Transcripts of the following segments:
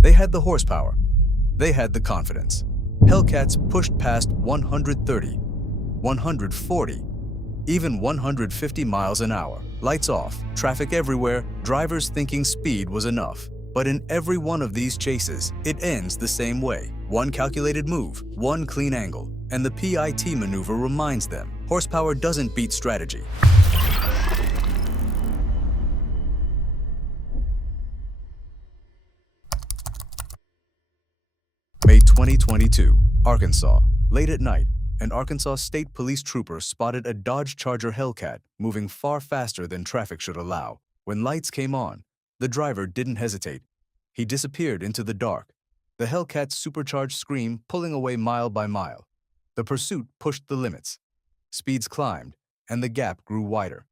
They had the horsepower. They had the confidence. Hellcats pushed past 130, 140, even 150 miles an hour. Lights off, traffic everywhere, drivers thinking speed was enough. But in every one of these chases, it ends the same way. One calculated move, one clean angle, and the PIT maneuver reminds them, horsepower doesn't beat strategy. May 2022, Arkansas. Late at night, an Arkansas State Police trooper spotted a Dodge Charger Hellcat moving far faster than traffic should allow. When lights came on, the driver didn't hesitate. He disappeared into the dark, the Hellcat's supercharged scream pulling away mile by mile. The pursuit pushed the limits. Speeds climbed, and the gap grew wider.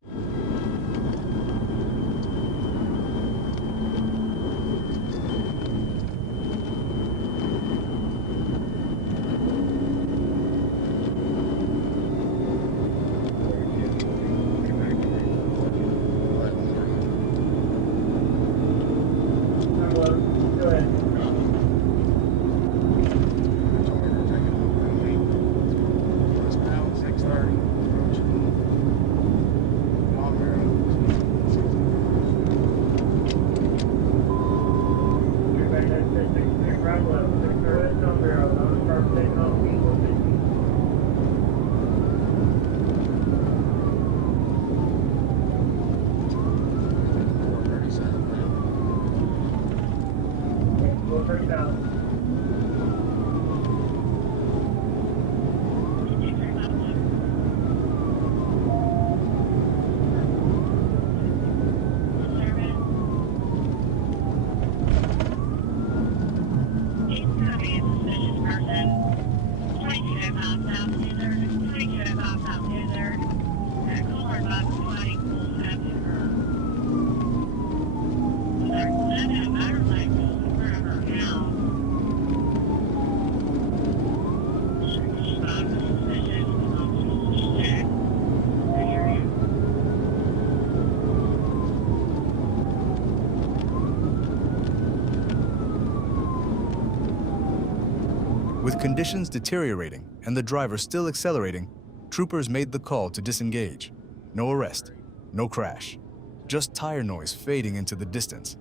With conditions deteriorating and the driver still accelerating, troopers made the call to disengage. No arrest, no crash, just tire noise fading into the distance,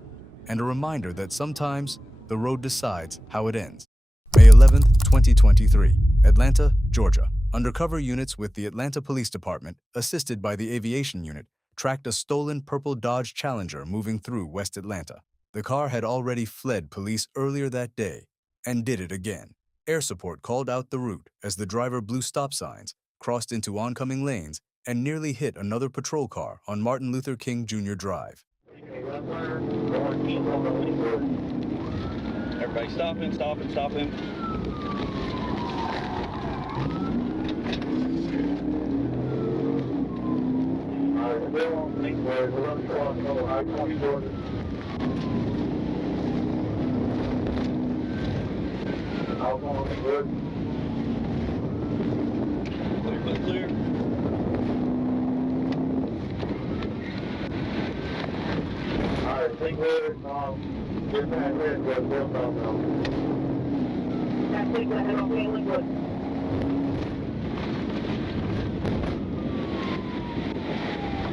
and a reminder that sometimes the road decides how it ends. May 11, 2023, Atlanta, Georgia. Undercover units with the Atlanta Police Department, assisted by the Aviation Unit, tracked a stolen purple Dodge Challenger moving through West Atlanta. The car had already fled police earlier that day and did it again. Air support called out the route as the driver blew stop signs, crossed into oncoming lanes, and nearly hit another patrol car on Martin Luther King Jr. Drive. Everybody stop him, stop him, stop him. Clear. Clear. Alright, think later. Get that red, good, built on now. I think that head on feeling good.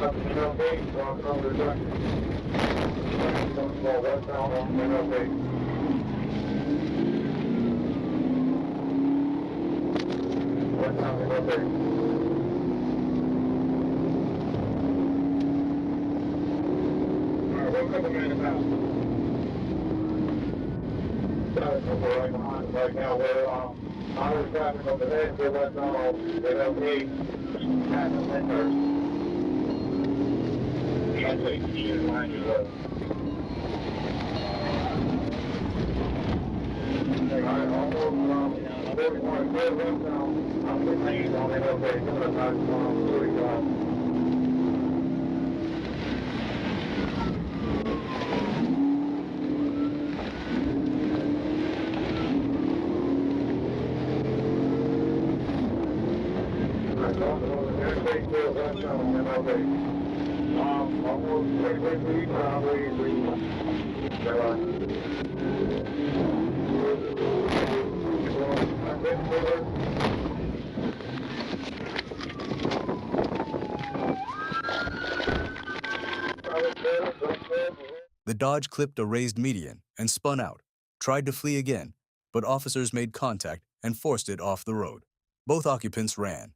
Nothing okay, so I'm going to the don't go westbound on okay. Westbound okay. Couple minutes out. Right behind us right now. We're highway traffic over there. We're west on LP. Passing Lindhurst. I'll take you behind you. Alright, almost 41 good west now. I'm getting lanes on it. Okay, good about 45. Almost 23, probably 3. The Dodge clipped a raised median and spun out, tried to flee again, but officers made contact and forced it off the road. Both occupants ran.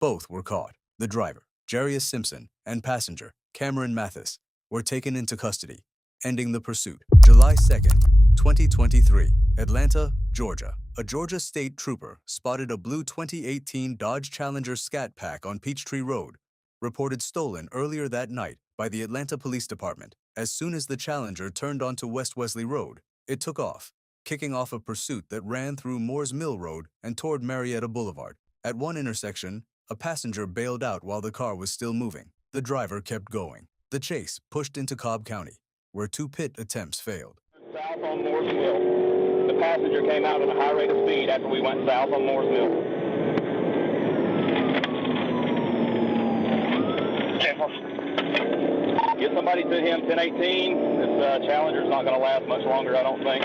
Both were caught. The driver, Jarius Simpson, and passenger, Cameron Mathis, were taken into custody, ending the pursuit. July 2nd, 2023, Atlanta, Georgia. A Georgia state trooper spotted a blue 2018 Dodge Challenger Scat Pack on Peachtree Road, reported stolen earlier that night by the Atlanta Police Department. As soon as the Challenger turned onto West Wesley Road, it took off, kicking off a pursuit that ran through Moores Mill Road and toward Marietta Boulevard. At one intersection, a passenger bailed out while the car was still moving. The driver kept going. The chase pushed into Cobb County, where 2 pit attempts failed. South on Moores Mill. The passenger came out at a high rate of speed after we went south on Moores Mill. Get somebody to him, 1018. This Challenger's not going to last much longer, I don't think.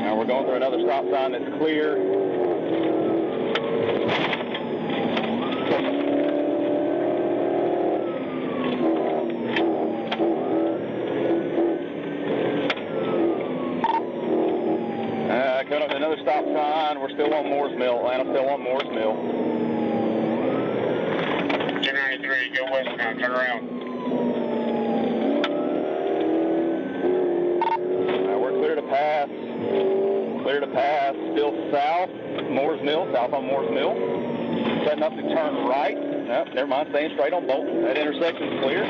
Now we're going through another stop sign that's clear. Coming up to another stop sign. We're still on Moores Mill. Atlanta still on Moores Mill. 293, go west now, turn around. Now we're clear to pass. Clear to pass. Still south, Moores Mill, south on Moores Mill. Setting up to turn right. No, never mind, staying straight on Bolton. That intersection's clear.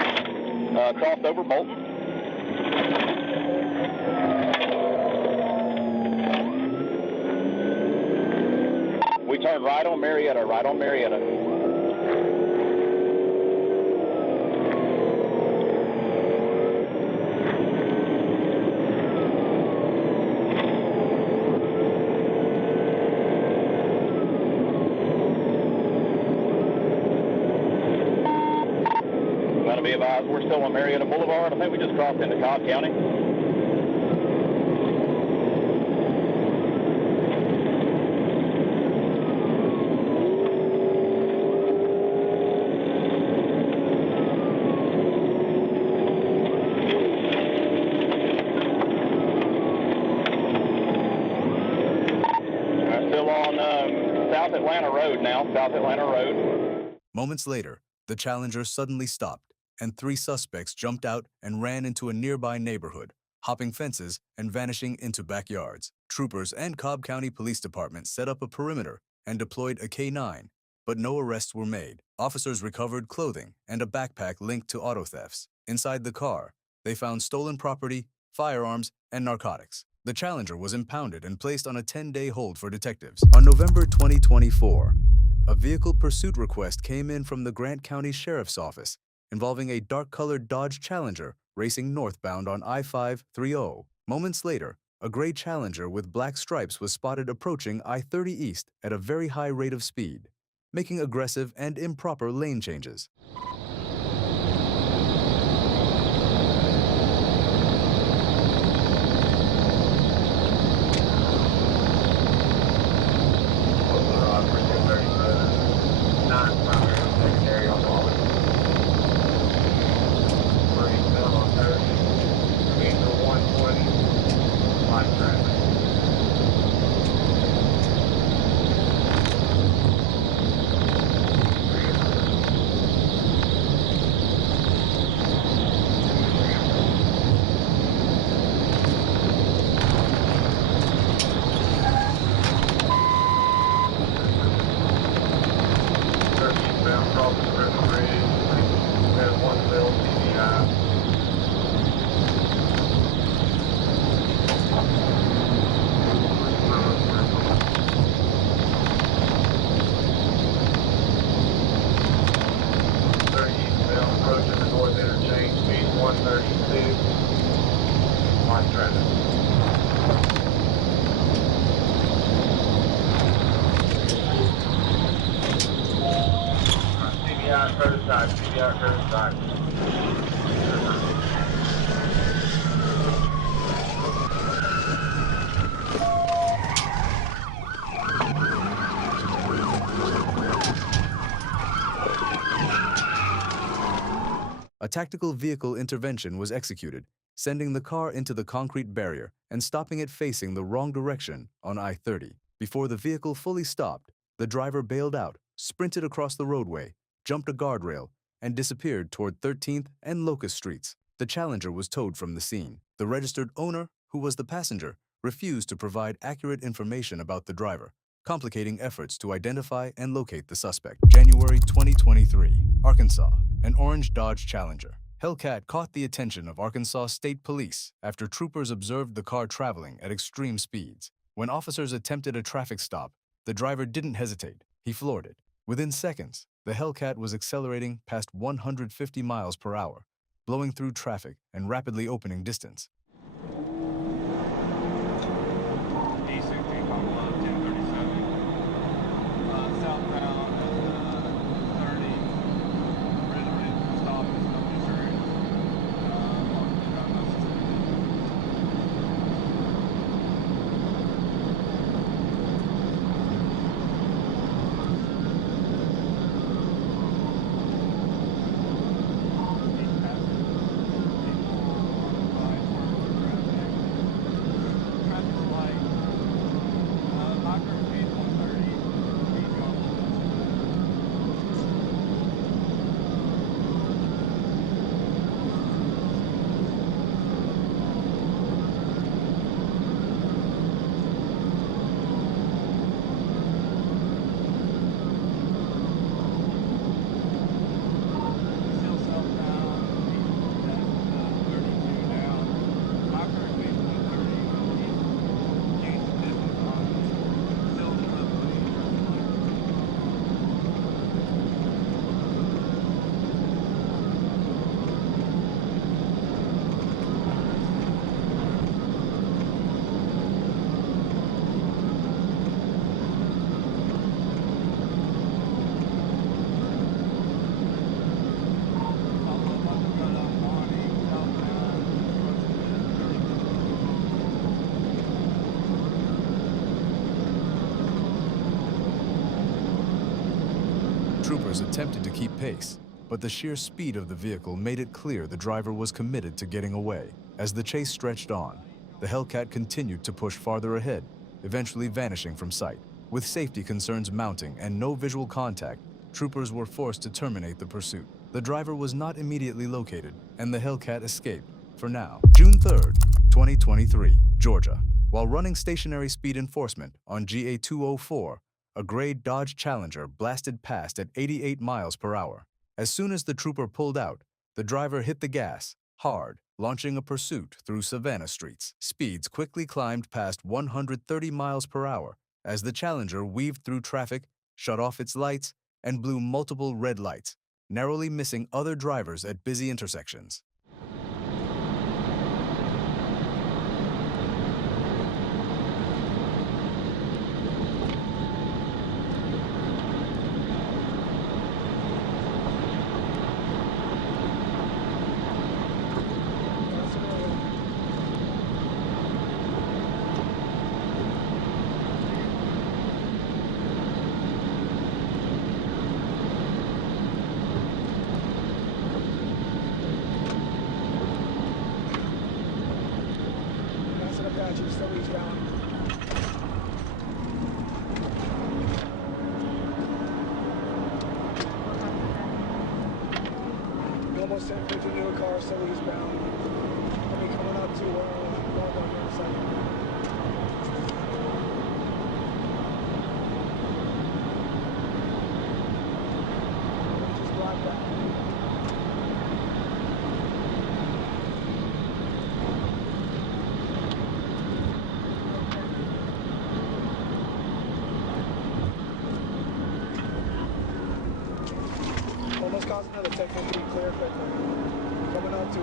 Crossed over Bolton. We turn right on Marietta, right on Marietta. That'll be advised. We're still on Marietta Boulevard. I think we just crossed into Cobb County. South Atlanta Road now, South Atlanta Road. Moments later, the Challenger suddenly stopped, and 3 suspects jumped out and ran into a nearby neighborhood, hopping fences and vanishing into backyards. Troopers and Cobb County Police Department set up a perimeter and deployed a K-9, but no arrests were made. Officers recovered clothing and a backpack linked to auto thefts. Inside the car, they found stolen property, firearms, and narcotics. The Challenger was impounded and placed on a 10-day hold for detectives. On November 2024, a vehicle pursuit request came in from the Grant County Sheriff's Office involving a dark-colored Dodge Challenger racing northbound on I-530. Moments later, a gray Challenger with black stripes was spotted approaching I-30 East at a very high rate of speed, making aggressive and improper lane changes. CBI certified. A tactical vehicle intervention was executed, sending the car into the concrete barrier and stopping it facing the wrong direction on I-30. Before the vehicle fully stopped, the driver bailed out, sprinted across the roadway, jumped a guardrail, and disappeared toward 13th and Locust Streets. The Challenger was towed from the scene. The registered owner, who was the passenger, refused to provide accurate information about the driver, complicating efforts to identify and locate the suspect. January 2023, Arkansas, an orange Dodge Challenger. Hellcat caught the attention of Arkansas State Police after troopers observed the car traveling at extreme speeds. When officers attempted a traffic stop, the driver didn't hesitate. He floored it. Within seconds, the Hellcat was accelerating past 150 miles per hour, blowing through traffic and rapidly opening distance. Troopers attempted to keep pace, but the sheer speed of the vehicle made it clear the driver was committed to getting away. As the chase stretched on, the Hellcat continued to push farther ahead, eventually vanishing from sight. With safety concerns mounting and no visual contact, troopers were forced to terminate the pursuit. The driver was not immediately located, and the Hellcat escaped, for now. June 3rd, 2023, Georgia. While running stationary speed enforcement on GA 204, a gray Dodge Challenger blasted past at 88 miles per hour. As soon as the trooper pulled out, the driver hit the gas, hard, launching a pursuit through Savannah streets. Speeds quickly climbed past 130 miles per hour as the Challenger weaved through traffic, shut off its lights, and blew multiple red lights, narrowly missing other drivers at busy intersections. Almost sent me to new car, so he's bound. I'll be coming up to Walmart in a second. Just block that. Almost caused another technical to be clear, but coming up to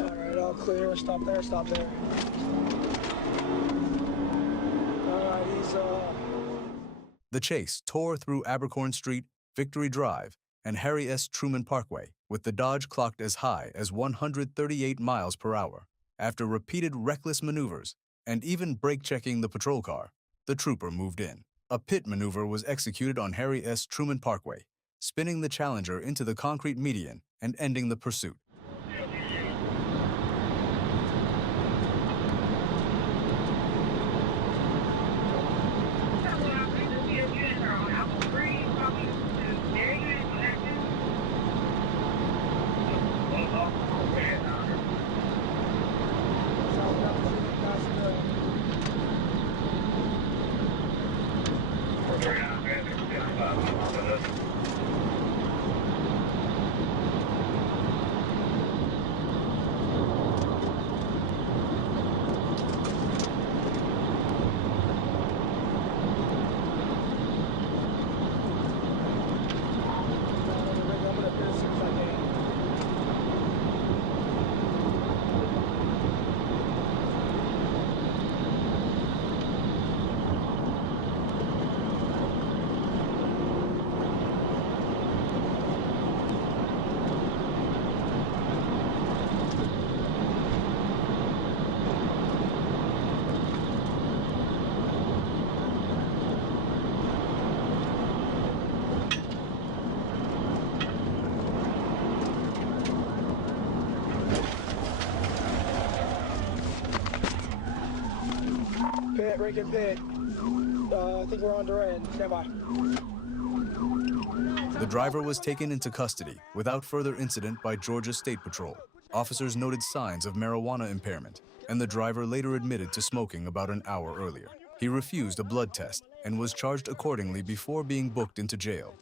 Alright, all clear. Stop there, stop there. Alright, he's The chase tore through Abercorn Street, Victory Drive, and Harry S. Truman Parkway, with the Dodge clocked as high as 138 miles per hour. After repeated reckless maneuvers, and even brake-checking the patrol car, the trooper moved in. A pit maneuver was executed on Harry S. Truman Parkway, spinning the Challenger into the concrete median and ending the pursuit. Pit, break it, pit. I think we're on Duran. Stand by. The driver was taken into custody without further incident by Georgia State Patrol. Officers noted signs of marijuana impairment, and the driver later admitted to smoking about an hour earlier. He refused a blood test and was charged accordingly before being booked into jail.